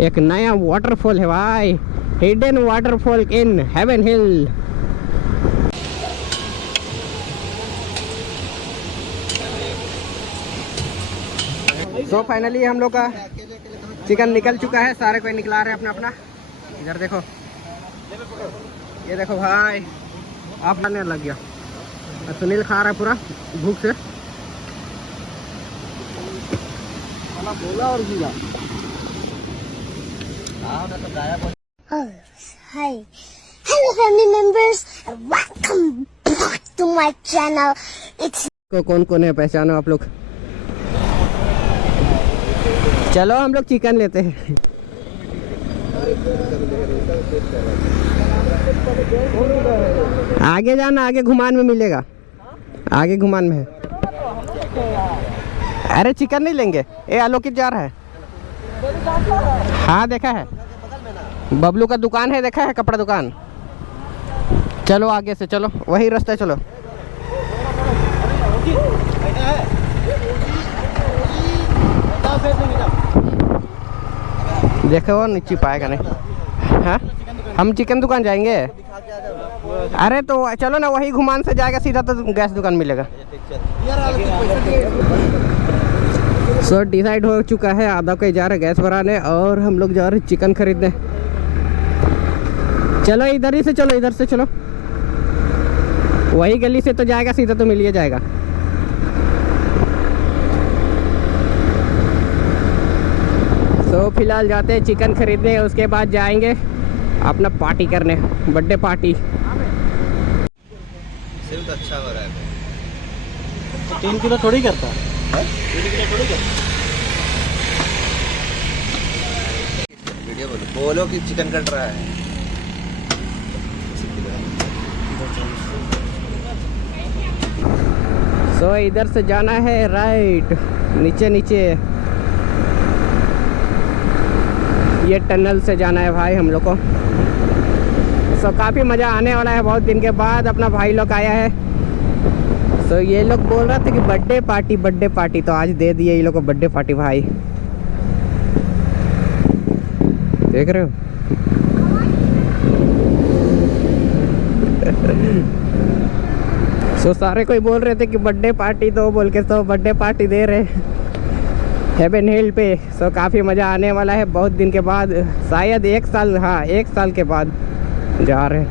एक नया वाटरफॉल है भाई, हिडन वाटरफॉल इन हेवन हिल। तो फाइनली हम लोग का चिकन निकल चुका है, सारे कोई निकला रहे अपना अपना। इधर देखो, ये देखो भाई, आप खाने लग गया। सुनील खा रहा है पूरा भूख से। बोला और किया। Hi. Hello family members and welcome back to my channel. It's कौन कौन है पहचानो आप लोग। चलो हम लोग चिकन लेते हैं। आगे जाना, आगे घुमान में मिलेगा, आगे घुमान में है। अरे चिकन नहीं लेंगे, ये आलोकित जा रहा है। हाँ देखा है, बबलू का दुकान है, देखा है कपड़ा दुकान। चलो आगे से चलो, वही रास्ता चलो। देखो नीचे पाएगा नहीं। हाँ हम चिकन दुकान जाएंगे। अरे तो चलो ना, वही घुमान से जाएगा सीधा तो गैस दुकान मिलेगा। सो डिसाइड हो चुका है, आधा कोई जा रहा है गैस भराने और हम लोग जा रहे हैं चिकन खरीदने। चलो इधर ही से चलो, इधर से चलो, वही गली से तो जाएगा सीधा तो मिल ही जाएगा। तो फिलहाल जाते हैं चिकन खरीदने, उसके बाद जाएंगे अपना पार्टी करने, बर्थडे पार्टी। सिर्फ तो अच्छा हो रहा है। 3 किलो थोड़ी करता है। 3 किलो थोड़ी करता। वीडियो बोलो कि चिकन कट रहा है। सो इधर से जाना है राइट, नीचे नीचे ये टनल से जाना है भाई हम लोग को। सो काफ़ी मज़ा आने वाला है, बहुत दिन के बाद अपना भाई लोग आया है। सो ये लोग बोल रहे थे कि बर्थडे पार्टी, तो आज दे दिए ये लोग को बर्थडे पार्टी भाई। देख रहे हो सो सारे कोई बोल रहे थे कि बर्थडे पार्टी दो बोल के, तो बर्थडे पार्टी दे रहे हेवन हिल पे। सो काफ़ी मज़ा आने वाला है, बहुत दिन के बाद, शायद 1 साल, हाँ 1 साल के बाद जा रहे हैं।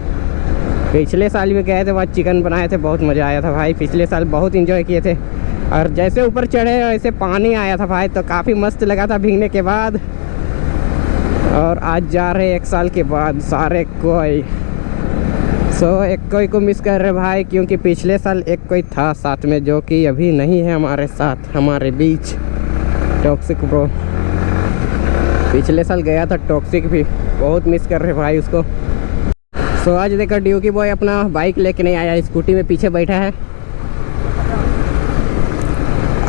पिछले साल भी गए थे, वहाँ चिकन बनाए थे, बहुत मज़ा आया था भाई। पिछले साल बहुत इंजॉय किए थे, और जैसे ऊपर चढ़े वैसे पानी आया था भाई, तो काफ़ी मस्त लगा था भीगने के बाद। और आज जा रहे 1 साल के बाद सारे कोई। सो एक कोई को मिस कर रहे भाई, क्योंकि पिछले साल एक कोई था साथ में जो कि अभी नहीं है हमारे साथ, हमारे बीच। टॉक्सिक ब्रो पिछले साल गया था, टॉक्सिक भी बहुत मिस कर रहे भाई उसको। सो आज देखो ड्यूकी बॉय अपना बाइक लेके नहीं आया, स्कूटी में पीछे बैठा है,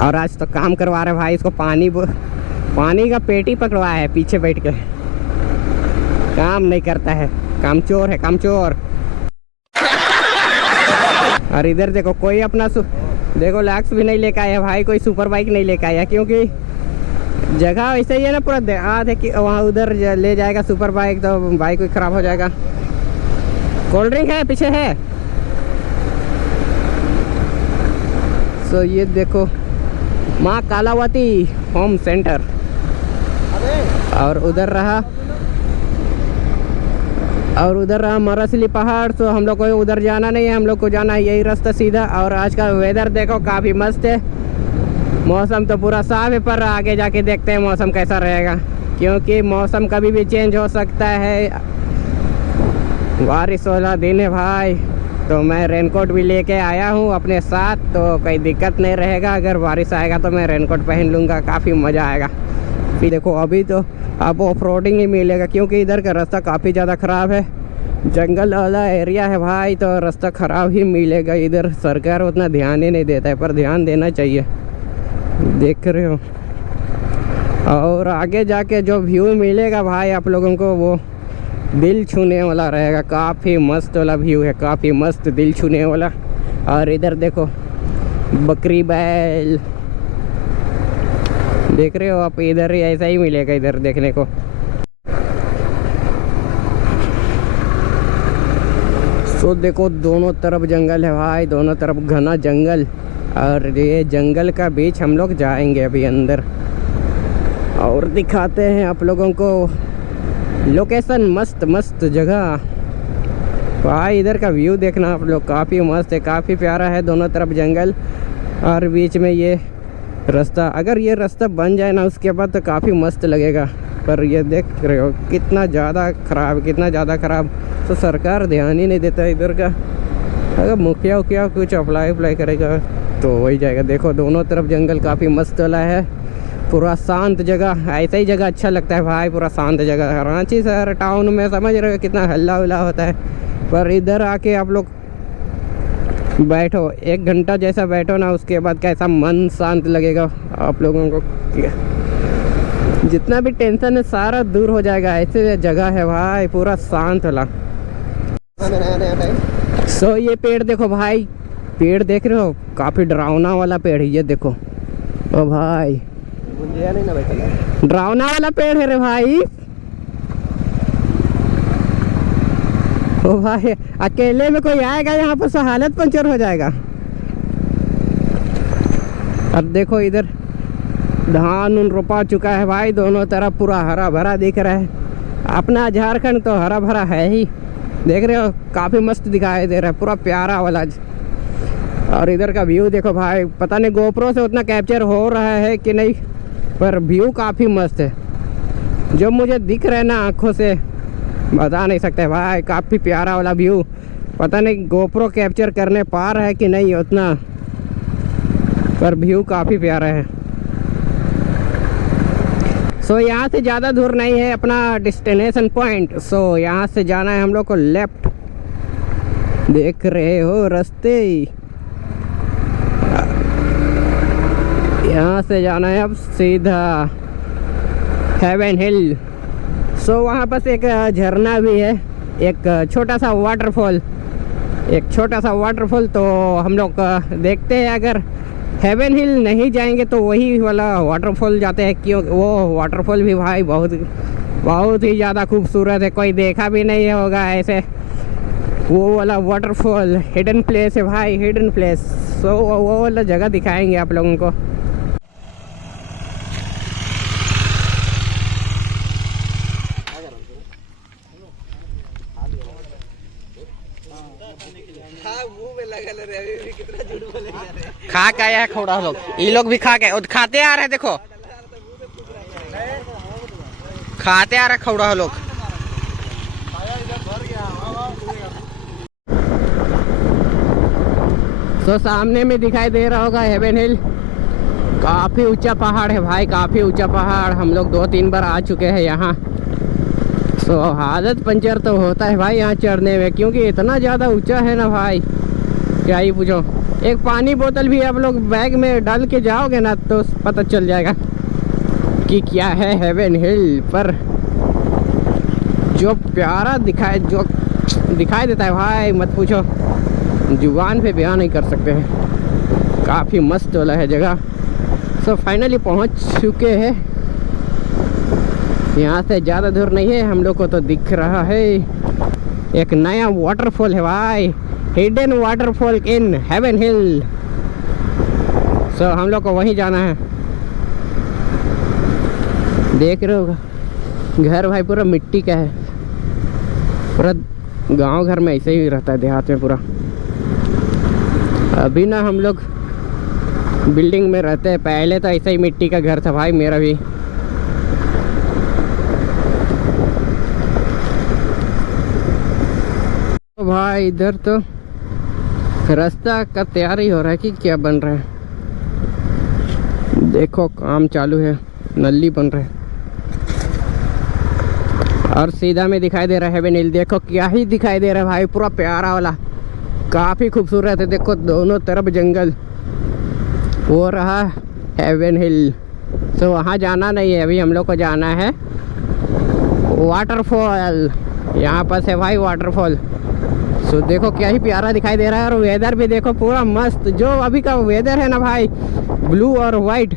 और आज तो काम करवा रहे भाई इसको। पानी का पेटी पकड़वाया है पीछे बैठ के, काम नहीं करता है, कामचोर है कामचोर। और इधर देखो कोई अपना देखो लैक्स भी नहीं लेके आया भाई, कोई सुपर बाइक नहीं लेके आया, क्योंकि जगह वैसे ही है ना, पूरा देहात है कि वहाँ उधर ले जाएगा सुपर बाइक तो बाइक भी खराब हो जाएगा। कोल्ड ड्रिंक है पीछे है। सो ये देखो माँ कालावती होम सेंटर, और उधर रहा मरसली पहाड़। तो हम लोग को उधर जाना नहीं है, हम लोग को जाना है यही रास्ता सीधा। और आज का वेदर देखो काफ़ी मस्त है, मौसम तो पूरा साफ है, पर आगे जाके देखते हैं मौसम कैसा रहेगा, क्योंकि मौसम कभी भी चेंज हो सकता है। बारिश वाला दिन है भाई, तो मैं रेनकोट भी लेके आया हूँ अपने साथ, तो कोई दिक्कत नहीं रहेगा। अगर बारिश आएगा तो मैं रेनकोट पहन लूँगा, काफ़ी मज़ा आएगा। फिर देखो अभी तो आपको ऑफ रोडिंग ही मिलेगा, क्योंकि इधर का रास्ता काफ़ी ज़्यादा ख़राब है, जंगल वाला एरिया है भाई, तो रास्ता ख़राब ही मिलेगा। इधर सरकार उतना ध्यान ही नहीं देता है, पर ध्यान देना चाहिए, देख रहे हो। और आगे जाके जो व्यू मिलेगा भाई आप लोगों को, वो दिल छूने वाला रहेगा, काफ़ी मस्त वाला व्यू है, काफ़ी मस्त दिल छूने वाला। और इधर देखो बकरी बैल, देख रहे हो आप, इधर ही ऐसा ही मिलेगा इधर देखने को। तो देखो दोनों तरफ जंगल है भाई, दोनों तरफ घना जंगल, और ये जंगल का बीच हम लोग जाएंगे अभी अंदर और दिखाते हैं आप लोगों को लोकेशन। मस्त मस्त जगह भाई, इधर का व्यू देखना आप लोग, काफ़ी मस्त है, काफ़ी प्यारा है। दोनों तरफ जंगल और बीच में ये रास्ता। अगर ये रास्ता बन जाए ना उसके बाद तो काफ़ी मस्त लगेगा, पर ये देख रहे हो कितना ज़्यादा ख़राब, कितना ज़्यादा ख़राब। तो सरकार ध्यान ही नहीं देता इधर का। अगर मुखिया उखिया कुछ अप्लाई करेगा तो वही जाएगा। देखो दोनों तरफ जंगल, काफ़ी मस्त वाला है, पूरा शांत जगह। ऐसा ही जगह अच्छा लगता है भाई, पूरा शांत जगह है। रांची शहर टाउन में समझ रहे हो कितना हल्ला उल्ला होता है, पर इधर आके आप लोग बैठो 1 घंटा जैसा बैठो ना, उसके बाद कैसा मन शांत लगेगा आप लोगों को। जितना भी टेंशन है सारा दूर हो जाएगा। ऐसे जगह है भाई, पूरा शांत वाला। सो ये पेड़ देखो भाई, पेड़ देख रहे हो, काफ़ी डरावना वाला पेड़ है ये देखो। ओ भाई नहीं ना बैठा, डरावना वाला पेड़ है रे भाई। ओ भाई अकेले में कोई आएगा यहाँ पर तो हालत पंचर हो जाएगा। अब देखो इधर धान उन रोपा चुका है भाई, दोनों तरफ पूरा हरा भरा दिख रहा है। अपना झारखंड तो हरा भरा है ही, देख रहे हो काफ़ी मस्त दिखाई दे रहा है, पूरा प्यारा वाला। और इधर का व्यू देखो भाई, पता नहीं गोप्रो से उतना कैप्चर हो रहा है कि नहीं, पर व्यू काफ़ी मस्त है। जो मुझे दिख रहा है ना आँखों से बता नहीं सकते भाई, काफ़ी प्यारा वाला व्यू। पता नहीं गोप्रो कैप्चर करने पा रहा है कि नहीं उतना, पर व्यू काफ़ी प्यारा है। सो यहाँ से ज़्यादा दूर नहीं है अपना डेस्टिनेशन पॉइंट। सो यहाँ से जाना है हम लोग को लेफ्ट, देख रहे हो रास्ते, यहाँ से जाना है अब सीधा हेवन हिल। सो वहाँ पर एक झरना भी है, एक छोटा सा वाटरफॉल, एक छोटा सा वाटरफॉल। तो हम लोग देखते हैं, अगर हेवन हिल नहीं जाएंगे तो वही वाला वाटरफॉल जाते हैं, क्यों वो वाटरफॉल भी भाई बहुत बहुत ही ज़्यादा खूबसूरत है, कोई देखा भी नहीं होगा ऐसे। वो वाला वाटरफॉल हिडन प्लेस है भाई, हिडन प्लेस। सो वो वाला जगह दिखाएंगे आप लोगों को। खा के आया है खोड़ा लोग, ये लोग भी खा के खाते आ रहे हैं, देखो खाते आ रहे खौड़ा लोग। तो सामने में दिखाई दे रहा होगा हेवन हिल, काफ़ी ऊंचा पहाड़ है भाई, काफ़ी ऊंचा पहाड़। हम लोग 2-3 बार आ चुके हैं यहाँ। तो हालत पंचर तो होता है भाई यहाँ चढ़ने में, क्योंकि इतना ज़्यादा ऊंचा है ना भाई, क्या ही पूछो। एक पानी बोतल भी आप लोग बैग में डाल के जाओगे ना तो पता चल जाएगा कि क्या है हेवन हिल। पर जो प्यारा दिखाई देता है भाई, मत पूछो, जुबान पे बयान नहीं कर सकते हैं। काफ़ी मस्त वाला है जगह। सो फाइनली पहुंच चुके हैं, यहाँ से ज़्यादा दूर नहीं है। हम लोग को तो दिख रहा है एक नया वाटरफॉल है भाई, हिडन वाटरफॉल इन हेवन हिल। सो हम लोग को वहीं जाना है। देख रहे हो घर भाई पूरा मिट्टी का है, पूरा गांव घर में ऐसे ही रहता है, देहात में पूरा। अभी ना हम लोग बिल्डिंग में रहते हैं, पहले तो ऐसा ही मिट्टी का घर था भाई मेरा भी। तो भाई इधर तो रास्ता का तैयारी हो रहा है कि क्या बन रहा है, देखो काम चालू है, नली बन रहा है। और सीधा में दिखाई दे रहा है हेवन हिल, देखो क्या ही दिखाई दे रहा है भाई, पूरा प्यारा वाला, काफ़ी खूबसूरत है। देखो दोनों तरफ जंगल, वो रहा हेवन हिल। तो वहाँ जाना नहीं है अभी, हम लोग को जाना है वाटरफॉल। यहाँ पर है भाई वाटरफॉल। सो देखो क्या ही प्यारा दिखाई दे रहा है, और वेदर भी देखो पूरा मस्त। जो अभी का वेदर है ना भाई, ब्लू और वाइट,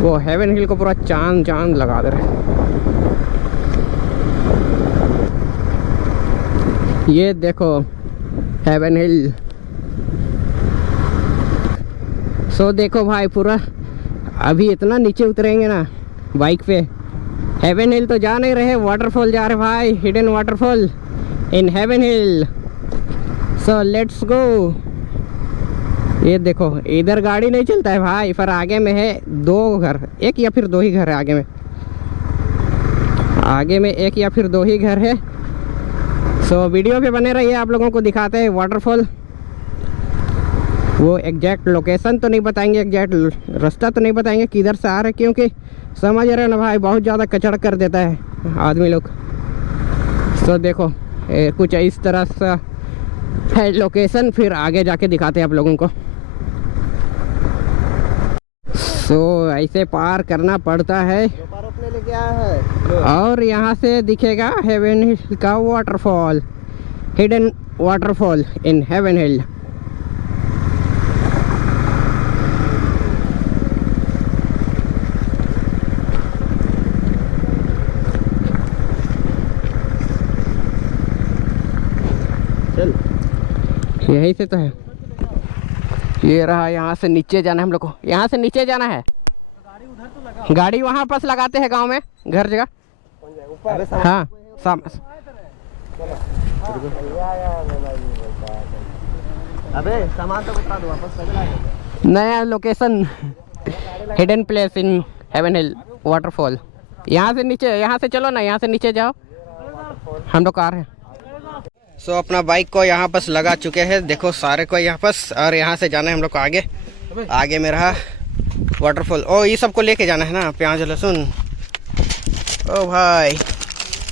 वो हेवन हिल को पूरा चांद चांद लगा दे रहा है। ये देखो हेवन हिल। सो देखो भाई पूरा अभी इतना नीचे उतरेंगे ना बाइक पे। हेवन हिल तो जा नहीं रहे, वाटरफॉल जा रहे भाई, hidden waterfall in heaven hill. So let's go. ये देखो इधर गाड़ी नहीं चलता है भाई, पर आगे में है 2 घर, एक या फिर 2 ही घर है आगे में। आगे में 1 या फिर 2 ही घर है। सो वीडियो पे बने रहिए, आप लोगों को दिखाते हैं वाटरफॉल। वो एग्जैक्ट लोकेशन तो नहीं बताएंगे, एग्जैक्ट रास्ता तो नहीं बताएंगे किधर से आ रहे, क्योंकि समझ रहे हो ना भाई बहुत ज़्यादा कचड़ कर देता है आदमी लोग। सो देखो कुछ इस तरह से है लोकेशन, फिर आगे जाके दिखाते हैं आप लोगों को। सो ऐसे पार करना पड़ता है लेके आया है और यहाँ से दिखेगा हेवन हिल का waterfall, hidden waterfall in heaven hill. चल यही से तो है। ये रहा, यहाँ से नीचे जाना है हम लोग को, यहाँ से नीचे जाना है। गाड़ी वहाँ पास लगाते हैं गांव में, घर जगह। हाँ अबे सामान तो बता दो वापस। नया location hidden place in heaven hill waterfall. यहाँ से नीचे, यहाँ से चलो ना, यहाँ से नीचे जाओ, हम लोग आ रहे हैं। सो अपना बाइक को यहाँ पास लगा चुके हैं, देखो सारे को यहाँ पास, और यहाँ से जाना है हम लोग को आगे। आगे में रहा वाटरफॉल। ओ ये सबको लेके जाना है ना, प्याज लहसुन। ओ भाई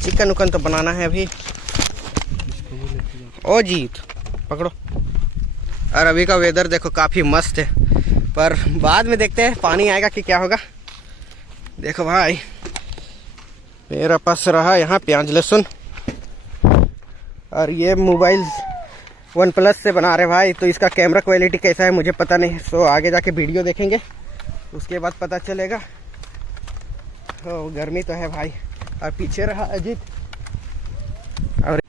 चिकन उकन तो बनाना है अभी। ओ जीत पकड़ो। और अभी का वेदर देखो काफ़ी मस्त है, पर बाद में देखते हैं पानी आएगा कि क्या होगा। देखो भाई मेरा पास रहा यहाँ प्याज लहसुन, और ये मोबाइल OnePlus से बना रहे भाई, तो इसका कैमरा क्वालिटी कैसा है मुझे पता नहीं। सो आगे जाके वीडियो देखेंगे, उसके बाद पता चलेगा। ओ गर्मी तो है भाई। और पीछे रहा अजीत। और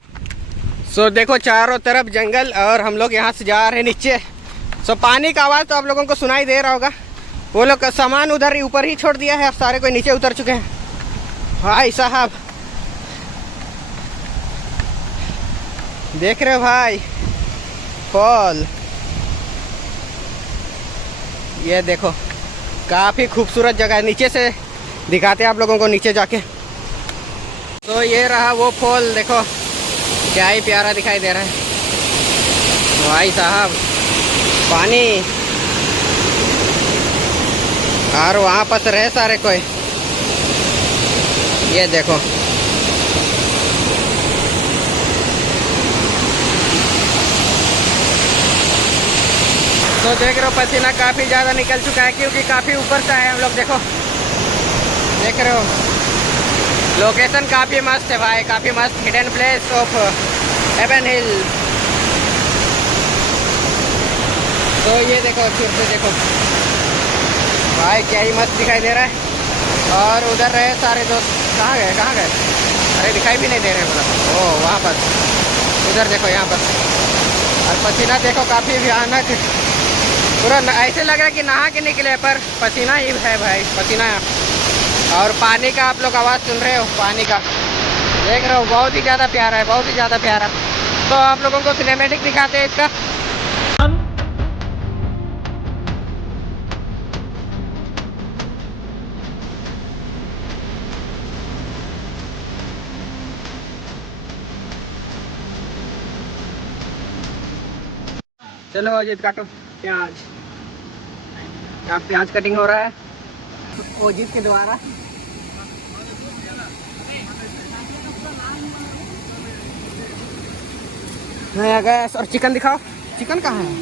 सो देखो चारों तरफ जंगल, और हम लोग यहाँ से जा रहे हैं नीचे। सो पानी का आवाज़ तो आप लोगों को सुनाई दे रहा होगा। वो लोग का सामान उधर ही ऊपर ही छोड़ दिया है, अब सारे कोई नीचे उतर चुके हैं भाई साहब। देख रहे हो भाई फॉल, ये देखो काफ़ी खूबसूरत जगह है। नीचे से दिखाते हैं आप लोगों को नीचे जाके। तो ये रहा वो फॉल, देखो क्या ही प्यारा दिखाई दे रहा है भाई साहब। पानी, और वहाँ पर रहे सारे कोई, ये देखो। तो देख रहे हो पसीना काफ़ी ज़्यादा निकल चुका है, क्योंकि काफ़ी ऊपर से आए हम लोग। देखो देख रहे हो लोकेशन काफ़ी मस्त है भाई, काफ़ी मस्त हिडन प्लेस ऑफ हेवन हिल। तो ये देखो फिर से देखो भाई क्या ही मस्त दिखाई दे रहा है। और उधर रहे सारे दोस्त, कहाँ गए कहाँ गए? अरे दिखाई भी नहीं दे रहे बोला। ओ वहाँ पर, उधर देखो यहाँ पर। और पसीना देखो काफ़ी भयानक, पूरा ऐसे लग रहा है कि नहा के निकले, पर पसीना ही है भाई, पसीना। और पानी का आप लोग आवाज़ सुन रहे हो, पानी का देख रहे हो, बहुत ही ज़्यादा प्यारा है, बहुत ही ज़्यादा प्यारा। तो आप लोगों को सिनेमेटिक दिखाते हैं इसका। चलो अजीत काटो प्याज। यहाँ प्याज कटिंग हो रहा है अजीत के द्वारा। नया गैस और चिकन दिखाओ, चिकन कहाँ है?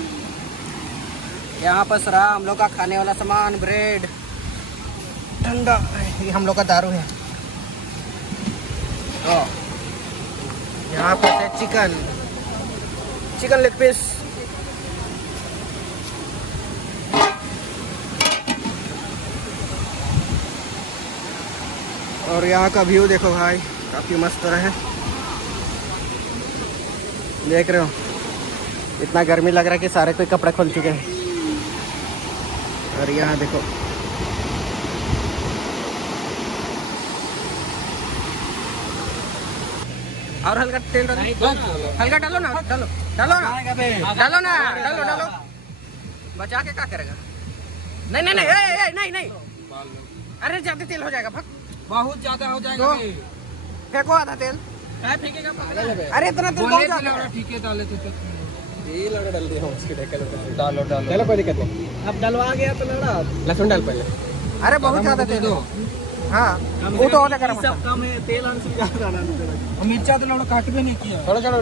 यहाँ पर रहा हम लोग का खाने वाला सामान, ब्रेड, ठंडा, ये हम लोग का दारू है। यहाँ पर है चिकन, चिकन लेग पीस। और यहाँ का व्यू देखो भाई, काफ़ी मस्त है। देख रहे हो इतना गर्मी लग रहा है कि सारे कोई कपड़े खोल चुके हैं। और यहाँ देखो और हल्का तेल डालो, हल्का डालो ना, डालो डालो ना, डालो ना, डालो डालो। बचा के क्या करेगा? नहीं नहीं नहीं नहीं नहीं, अरे ज्यादा तेल हो जाएगा, भाग। बहुत ज्यादा हो जाएगा। फेंको आधा तेल। अरे इतना तेल बहुत ज्यादा है। ठीक है डाले तो तेल डाल दिया उसके डालो डालो, चलो कोई दिक्कत नहीं। अब डलवा गया तो लड़ा, लहसुन डाल पहले। अरे बहुत ज्यादा तेल हो। हाँ वो तो और गरम सब कम है, तेल अंश ज्यादा डालना। मिर्चा तो लोग काट भी नहीं किया। चलो चलो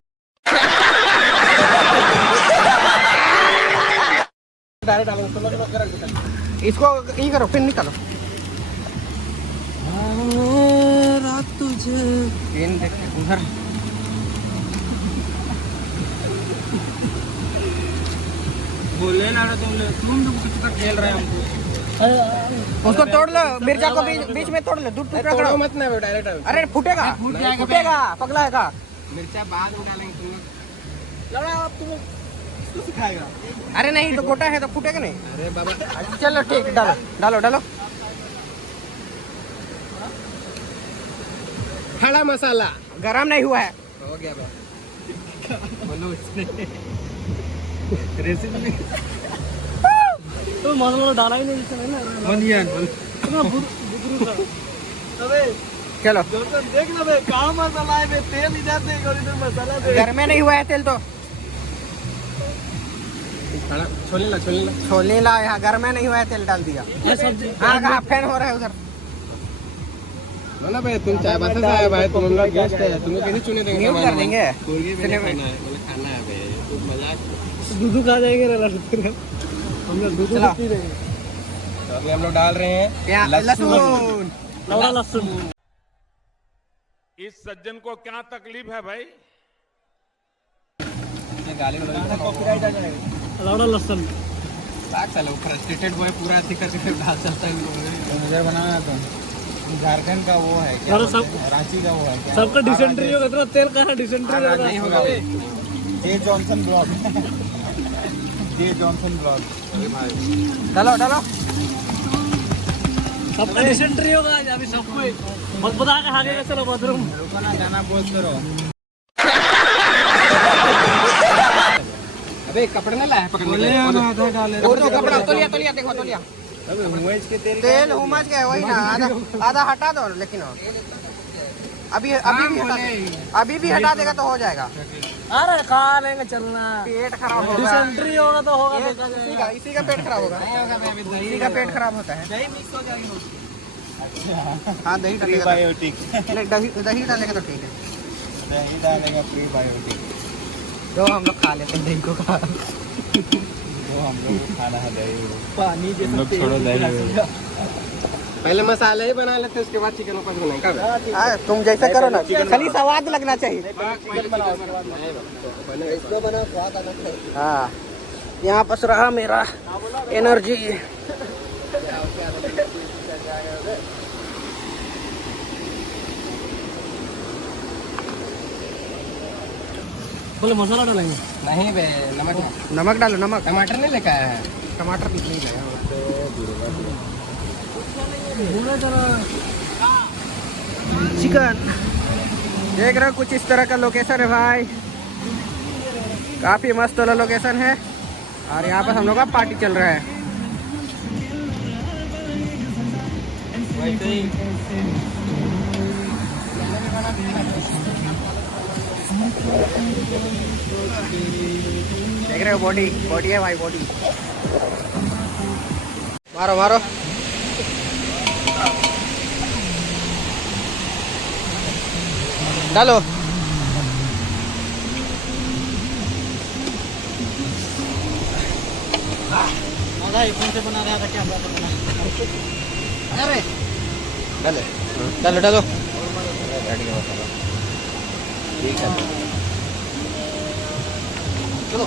डायरेक्ट डालो, इसको ये करो फिर निकालो। रात तुझे पेन देख के उधर बोले ना तुम तो कुछ का खेल रहे हैं हमको। उसको तोड़ लो, मिर्चा को बीच में तोड़ लो, दूध टुकड़ा करो मत ना डायरेक्ट। अरे फूटेगा, फूटेगा, पगला है का। मिर्चा बाद में डालेंगे तुम लोग। लड़ा अब तुम इसको सिखाएगा। अरे नहीं तो गोटा है तो फूटेगा नहीं। अरे बाबा चलो ठीक, डालो डालो डालो। खड़ा मसाला गरम नहीं हुआ है। हो गया बा। बोलो रेसिपी तो मसाला डाला ही नहीं इसमें ना। मनियन अबे चलो देख ना बे, कहाँ मसाला है बे, तेल ही जाते हैं और इधर मसाला दे। घर में नहीं हुआ है तेल तो छोले ला, यहाँ घर में नहीं हुआ है तेल डाल दिया। हाँ कहाँ फैन हो रहा है उधर। ना भाई तुम चाय बात से आए भाई, तुम लोग गेस्ट है, तुम्हें कैसे चुने देंगे? म्यूट कर देंगे। खाना है भाई, तुम मजाक दूध खा जाएंगे ना। हम लोग दूध पी रहे हैं। तो अभी हम लोग डाल रहे हैं लहसुन, लहसुन। इस सज्जन को क्या तकलीफ है भाई? गाली कॉपीराइट आ जाएगा। लौड़ा लहसुन चलो फ्रस्ट्रेटेड बॉय पूरा ऐसे करके फिर डाल चलता है। मुझे बनाना तो झारखंड का वो है क्या, रांची का वो है क्या? सबका डिसेंट्री होगा, इतना तेल कहाँ डिसेंट्री नहीं होगा। जे जॉनसन ब्लॉग जे जॉनसन ब्लॉग डालो डालो। सबका डिसेंट्री होगा अभी सबको मत बता के आगे चलो बाथरूम जाना बोल करो। अबे कपड़े ना लाया पकड़ने के लिए। वो तो कपड़ा तौलिया तौलिया देखो तौलिया। तेल उमच गया वही ना, आधा आधा हटा दो। लेकिन अभी अभी भी हटा देगा तो हो जाएगा। अरे खा लेंगे चलना, पेट खराब होगा। डिसेंट्री होगा तो होगा, देखा जाएगा। इसी का पेट खराब होगा, इसी का पेट खराब होता है। दही मिक्स हो जाएगी। हाँ दही डालेगा, प्रीबायोटिक दही डालेगा तो ठीक है। दही डालेगा प्रीबायोटिक। जो हम लोग खा लेते हैं दही को, खा जो हम लोग को खाना है दही, पानी हम लोग छोड़ो दही। पहले मसाले ही बना लेते उसके बाद चिकन वापस बनाएंगे। तुम जैसा करो ना, खाली स्वाद लगना चाहिए। इसको बनाओ स्वाद अलग है। हाँ यहाँ बस रहा मेरा एनर्जी। बोले मसाला डालेंगे? नहीं बे, नमक डालो, नमक। टमाटर नहीं लेकर आया है, टमाटर नहीं लाया। चिकन देख रहे हो, कुछ इस तरह का लोकेशन है भाई, काफी मस्त वाला लोकेशन है। और यहाँ पर हम लोग का पार्टी चल रहा है। देख रहे हो, बॉडी बॉडी है भाई, बॉडी। मारो मारो। डालो। फोन से बना रहा था क्या? अरे डालो डालो डालो। ठीक है चलो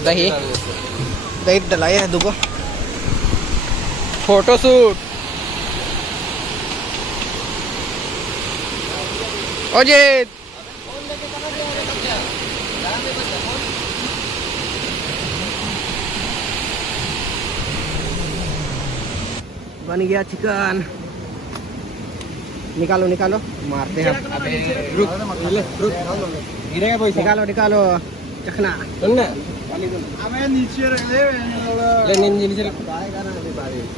दही दही डलाया है दुगो फोटो शूट अजीत बन गया चिकन निकालो निकालो मारते हैं अबे रुक गिरेगा पैसा निकालो निकालो चखना सुन ना हमें नीचे रख ले नीचे रख आएगा ना अभी बारिश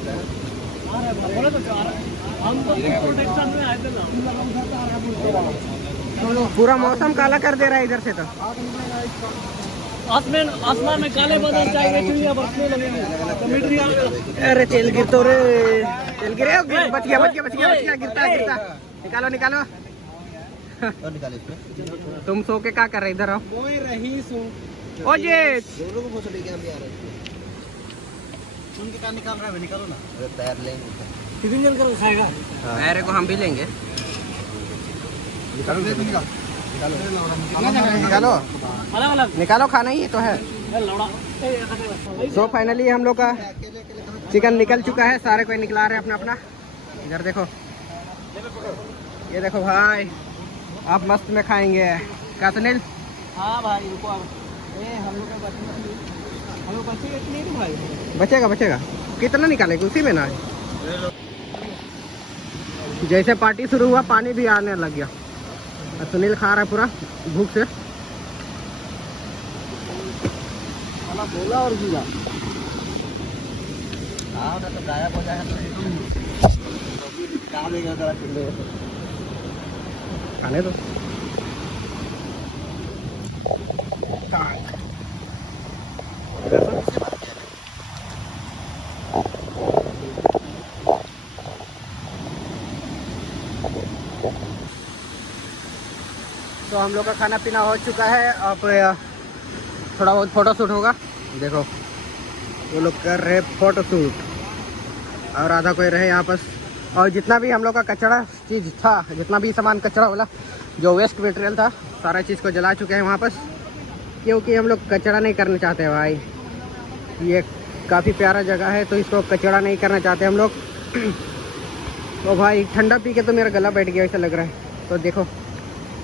पूरा मौसम काला कर दे रहा है इधर से तो आसमान में काले बादल चाहिए चिड़िया बरसने लगेंगे अरे तेल गिर तो रे तेल गिरे बच गया बच गया बच गया बच गया गिरता गिरता निकालो निकालो और निकाले इसमें तुम सो के क्या कर रहे इधर आओ कोई रही सुन ओ ये दोनों को भोसड़ी के हम भी आ रहे हैं सुन के क्या निकाल रहा है निकालो ना अरे तैयार लेंगे कितने जन कर खाएगा अरे को हम भी लेंगे निकालो निकाल निकालो अलग अलग निकालो खाना ही तो है लौड़ा सो फाइनली हम लोग का चिकन निकल चुका है सारे कोई निकला रहे अपना अपना इधर देखो ये देखो भाई आप मस्त में खाएंगे क्या सुनील हाँ भाई रुको अब हम लोग बचेगा कि नहीं भाई बचेगा बचेगा कितना निकालेगा उसी में ना जैसे पार्टी शुरू हुआ पानी भी आने लग गया और सुनील खा रहा है पूरा भूख से बोला और जीरा हाँ ना तो गायब हो जाएगा तो कहाँ देगा जरा चिल्ले खाने दो तो हम लोग का खाना पीना हो चुका है अब थोड़ा बहुत फोटो शूट होगा देखो वो लोग कर रहे फोटो शूट और आधा कोई रहे यहाँ पर और जितना भी हम लोग का कचरा चीज़ था जितना भी सामान कचरा वाला जो वेस्ट मटेरियल था सारा चीज़ को जला चुके हैं वहाँ पर क्योंकि हम लोग कचरा नहीं करना चाहते भाई ये काफ़ी प्यारा जगह है तो इसको कचरा नहीं करना चाहते हम लोग तो भाई ठंडा पी के तो मेरा गला बैठ गया ऐसा लग रहा है तो देखो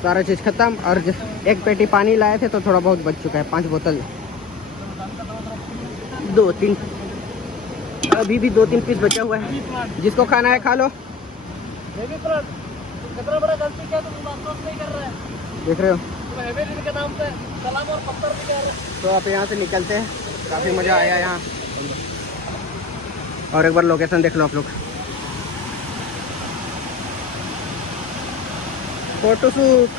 सारा चीज़ ख़त्म और एक पेटी पानी लाए थे तो थोड़ा बहुत बच चुका है 5 बोतल 2-3 अभी भी 2-3 पीस बचा हुआ है जिसको खाना है खा लो कितना बड़ा गलती किया तुम अफसोस नहीं कर रहे हैं देख रहे हो हेवी के नाम पे सलाम और पत्थर भी कह रहे हैं तो आप यहाँ से निकलते हैं काफ़ी मज़ा आया यहाँ और एक बार लोकेशन देख लो आप लोग फोटो शूट